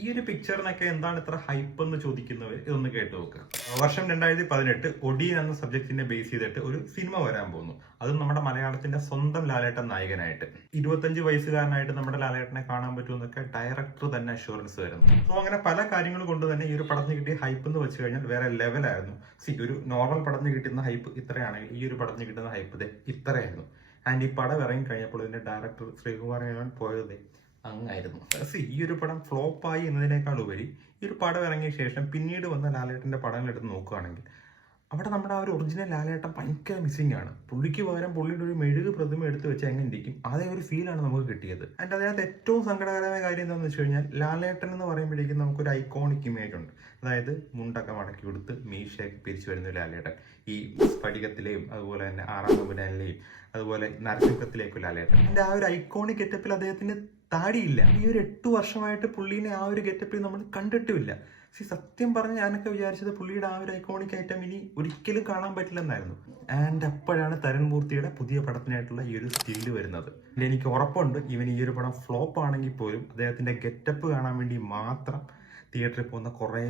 ഈ ഒരു പിക്ചറിനൊക്കെ എന്താണ് ഇത്ര ഹൈപ്പ് എന്ന് ചോദിക്കുന്നവർ ഇതൊന്ന് കേട്ട് നോക്കുക. വർഷം 2018 ഒഡീൻ എന്ന സബ്ജക്റ്റിനെ ബേസ് ചെയ്തിട്ട് ഒരു സിനിമ വരാൻ പോകുന്നു. അതും നമ്മുടെ മലയാളത്തിന്റെ സ്വന്തം ലാലേട്ടൻ നായകനായിട്ട്. 25 വയസ്സുകാരനായിട്ട് നമ്മുടെ ലാലേട്ടനെ കാണാൻ പറ്റുമെന്നൊക്കെ ഡയറക്ടർ തന്നെ അഷുറൻസ് തരുന്നു. സോ അങ്ങനെ പല കാര്യങ്ങൾ കൊണ്ട് തന്നെ ഈ ഒരു പടത്തിന് കിട്ടിയ ഹൈപ്പ് എന്ന് വെച്ച് കഴിഞ്ഞാൽ വേറെ ലെവലായിരുന്നു. ഒരു നോർമൽ പടത്തിന് കിട്ടുന്ന ഹൈപ്പ് ഇത്രയാണെങ്കിൽ ഈ ഒരു പടത്തിന് കിട്ടുന്ന ഹൈപ്പ് ഇത്രയായിരുന്നു. ആൻഡ് ഈ പടം ഇറങ്ങി കഴിഞ്ഞപ്പോൾ ഇതിന്റെ ഡയറക്ടർ ശ്രീകുമാർ പോയത് അങ്ങായിരുന്നു. ഈ ഒരു പടം ഫ്ലോപ്പായി എന്നതിനേക്കാൾ ഉപരി ഈ ഒരു പടം ഇറങ്ങിയ ശേഷം പിന്നീട് വന്ന ലാലേട്ടന്റെ പടങ്ങൾ എടുത്ത് നോക്കുകയാണെങ്കിൽ അവിടെ നമ്മുടെ ആ ഒരു ഒറിജിനൽ ലാലേട്ടൻ ഭയങ്കര മിസ്സിംഗ് ആണ്. പുള്ളിക്ക് പകരം പുള്ളിയുടെ ഒരു മെഴുക് പ്രതിമ എടുത്ത് വെച്ച് എങ്ങനെ ഇരിക്കും, അതേ ഒരു ഫീലാണ് നമുക്ക് കിട്ടിയത്. ആൻഡ് അതിനകത്ത് ഏറ്റവും സങ്കടകരമായ കാര്യം എന്താണെന്ന് വെച്ച് കഴിഞ്ഞാൽ ലാലേട്ടൻ എന്ന് പറയുമ്പോഴേക്കും നമുക്കൊരു ഐക്കോണിക് ഇമേജ് ഉണ്ട്. അതായത് മുണ്ടൊക്കെ മടക്കി കൊടുത്ത് മീശയൊക്കെ പിരിച്ചു വരുന്ന ലാലേട്ടൻ. ഈ സ്ഫടികത്തിലെയും അതുപോലെ തന്നെ 6-ാം നൂറ്റാണ്ടിലെയും അതുപോലെ നരസിംഹത്തിലേക്കും ലാലേട്ടൻ. എൻ്റെ ആ ഒരു ഐക്കോണിക് ഗെറ്റപ്പിൽ അദ്ദേഹത്തിന് താടിയില്ല. ഈ ഒരു 8 വർഷമായിട്ട് പുള്ളീനെ ആ ഒരു ഗെറ്റപ്പിൽ നമ്മൾ കണ്ടിട്ടുമില്ല. സത്യം പറഞ്ഞ് ഞാനൊക്കെ വിചാരിച്ചത് പുള്ളിയുടെ ആ ഒരു ഐക്കോണിക് ഐറ്റം ഇനി ഒരിക്കലും കാണാൻ പറ്റില്ലെന്നായിരുന്നു. ആൻഡ് അപ്പോഴാണ് തരൺ മൂർത്തിയുടെ പുതിയ പടത്തിനായിട്ടുള്ള ഈ ഒരു സ്റ്റില്ല് വരുന്നത്. എനിക്ക് ഉറപ്പുണ്ട് ഇവൻ ഈ ഒരു പടം ഫ്ലോപ്പ് ആണെങ്കിൽ പോലും അദ്ദേഹത്തിന്റെ ഗെറ്റപ്പ് കാണാൻ വേണ്ടി മാത്രം തിയേറ്ററിൽ പോകുന്ന കുറേ